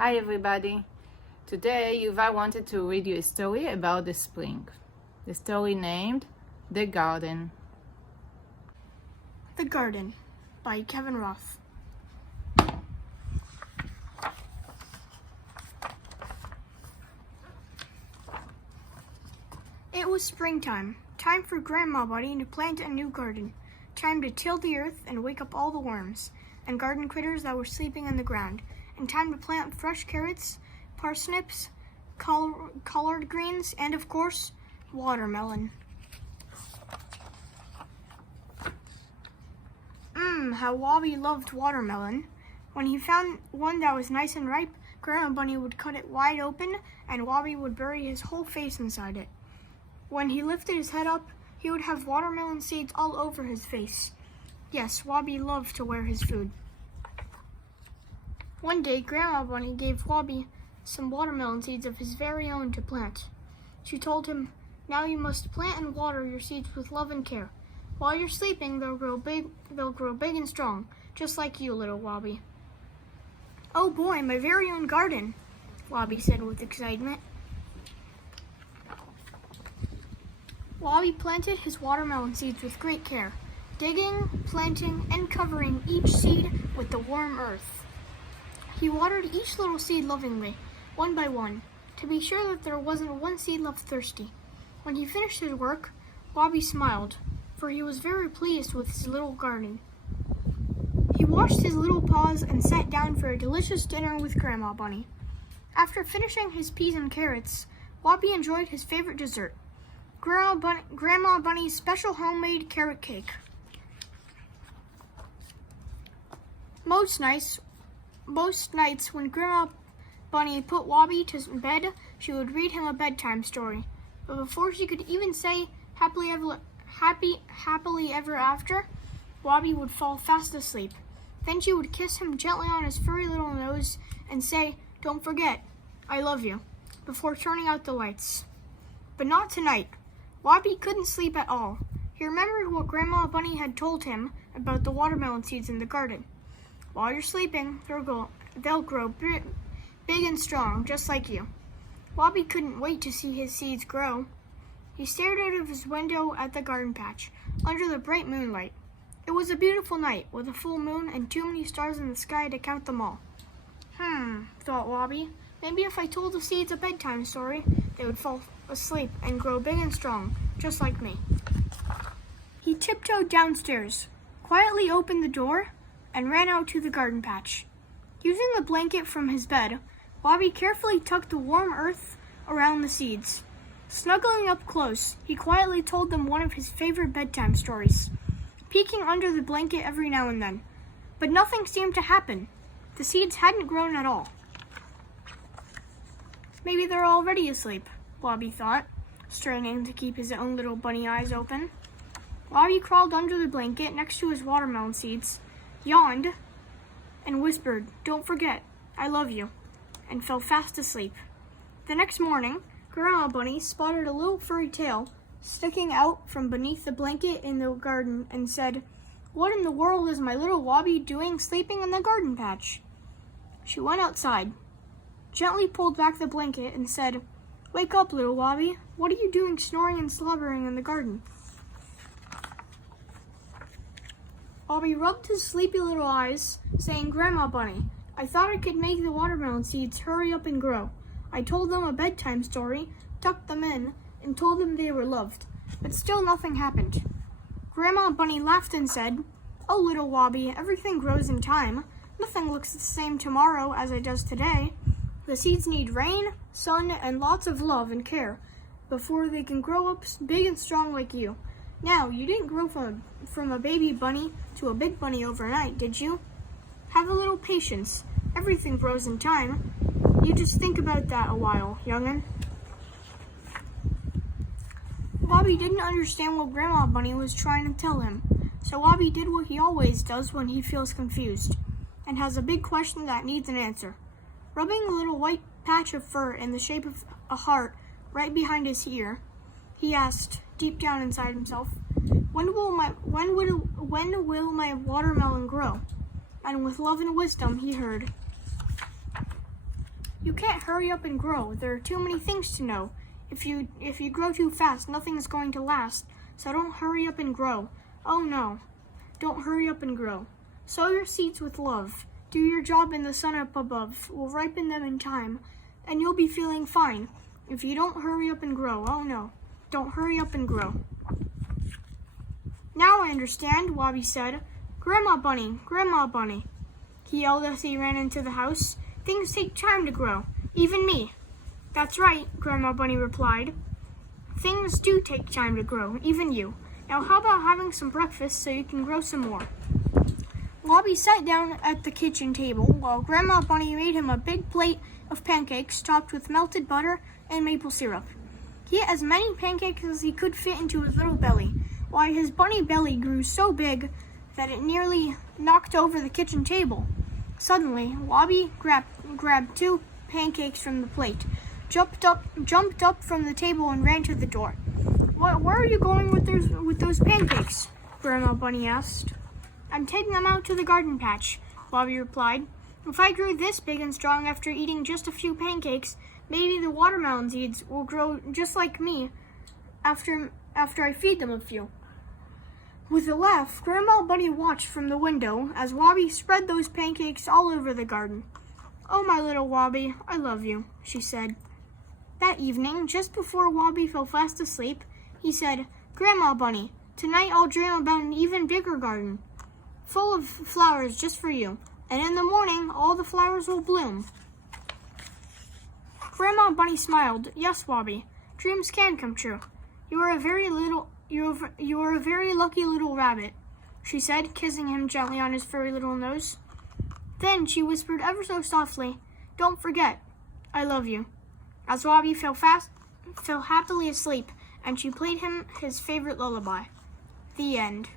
Hi everybody! Today Yuva wanted to read you a story about the spring. The story named The Garden. The Garden by Kevin Roth. It was springtime, time for Grandma Bunny to plant a new garden, time to till the earth and wake up all the worms and garden critters that were sleeping on the ground, and time to plant fresh carrots, parsnips, collard greens, and of course, watermelon. How Wobbie loved watermelon. When he found one that was nice and ripe, Grandma Bunny would cut it wide open and Wobbie would bury his whole face inside it. When he lifted his head up, he would have watermelon seeds all over his face. Yes, Wobbie loved to wear his food. One day, Grandma Bunny gave Wobbie some watermelon seeds of his very own to plant. She told him, "Now you must plant and water your seeds with love and care. While you're sleeping, they'll grow big and strong, just like you, little Wobbie." "Oh boy, my very own garden," Wobbie said with excitement. Wobbie planted his watermelon seeds with great care, digging, planting, and covering each seed with the warm earth. He watered each little seed lovingly, one by one, to be sure that there wasn't one seed left thirsty. When he finished his work, Wobbie smiled, for he was very pleased with his little garden. He washed his little paws and sat down for a delicious dinner with Grandma Bunny. After finishing his peas and carrots, Wobbie enjoyed his favorite dessert, Grandma Bunny's special homemade carrot cake. Most nights when Grandma Bunny put Wobbie to bed, she would read him a bedtime story. But before she could even say happily ever after, Wobbie would fall fast asleep. Then she would kiss him gently on his furry little nose and say, "Don't forget, I love you," before turning out the lights. But not tonight. Wobbie couldn't sleep at all. He remembered what Grandma Bunny had told him about the watermelon seeds in the garden. "While you're sleeping, they'll grow big and strong, just like you." Wobbie couldn't wait to see his seeds grow. He stared out of his window at the garden patch, under the bright moonlight. It was a beautiful night, with a full moon and too many stars in the sky to count them all. Thought Wobbie. Maybe if I told the seeds a bedtime story, they would fall asleep and grow big and strong, just like me. He tiptoed downstairs, quietly opened the door, and ran out to the garden patch. Using the blanket from his bed, Wobbie carefully tucked the warm earth around the seeds. Snuggling up close, he quietly told them one of his favorite bedtime stories, peeking under the blanket every now and then. But nothing seemed to happen. The seeds hadn't grown at all. Maybe they're already asleep, Wobbie thought, straining to keep his own little bunny eyes open. Wobbie crawled under the blanket next to his watermelon seeds, yawned, and whispered, "Don't forget, I love you," and fell fast asleep. The next morning, Grandma Bunny spotted a little furry tail sticking out from beneath the blanket in the garden and said, "What in the world is my little Wobbie doing sleeping in the garden patch?" She went outside, gently pulled back the blanket and said, "Wake up, little Wobbie. What are you doing snoring and slobbering in the garden?" Wobbie rubbed his sleepy little eyes, saying, "Grandma Bunny, I thought I could make the watermelon seeds hurry up and grow. I told them a bedtime story, tucked them in, and told them they were loved. But still nothing happened." Grandma Bunny laughed and said, "Oh, little Wobbie, everything grows in time. Nothing looks the same tomorrow as it does today. The seeds need rain, sun, and lots of love and care before they can grow up big and strong like you. Now, you didn't grow from a baby bunny to a big bunny overnight, did you? Have a little patience. Everything grows in time. You just think about that a while, young'un." Wobbie didn't understand what Grandma Bunny was trying to tell him, so Wobbie did what he always does when he feels confused and has a big question that needs an answer. Rubbing a little white patch of fur in the shape of a heart right behind his ear, he asked, deep down inside himself, when will my watermelon grow?" And with love and wisdom, he heard, You can't hurry up and grow. There are too many things to know. If you grow too fast, nothing is going to last. So don't hurry up and grow. Oh no, don't hurry up and grow. Sow your seeds with love. Do your job in the sun up above. We'll ripen them in time, and you'll be feeling fine. If you don't hurry up and grow, oh no, don't hurry up and grow. Now I understand, Wabi said. Grandma Bunny, he yelled as he ran into the house. Things take time to grow, even me. That's right, Grandma Bunny replied. Things do take time to grow, even you. Now how about having some breakfast so you can grow some more? Wabi sat down at the kitchen table while Grandma Bunny made him a big plate of pancakes topped with melted butter and maple syrup. He ate as many pancakes as he could fit into his little belly, while his bunny belly grew so big that it nearly knocked over the kitchen table. Suddenly, Wabi grabbed 2 pancakes from the plate, jumped up from the table and ran to the door. Where are you going with those pancakes? Grandma Bunny asked. I'm taking them out to the garden patch, Wabi replied. If I grew this big and strong after eating just a few pancakes, maybe the watermelon seeds will grow just like me after I feed them a few. With a laugh, Grandma Bunny watched from the window as Wabi spread those pancakes all over the garden. Oh, my little Wabi, I love you, she said. That evening, just before Wabi fell fast asleep, he said, Grandma Bunny, tonight I'll dream about an even bigger garden, full of flowers just for you, and in the morning all the flowers will bloom. Grandma Bunny smiled. Yes, Wabi, dreams can come true. You are a very lucky little rabbit, she said, kissing him gently on his furry little nose. Then she whispered ever so softly, Don't forget, I love you. As Wabi fell happily asleep, and she played him his favorite lullaby. The end.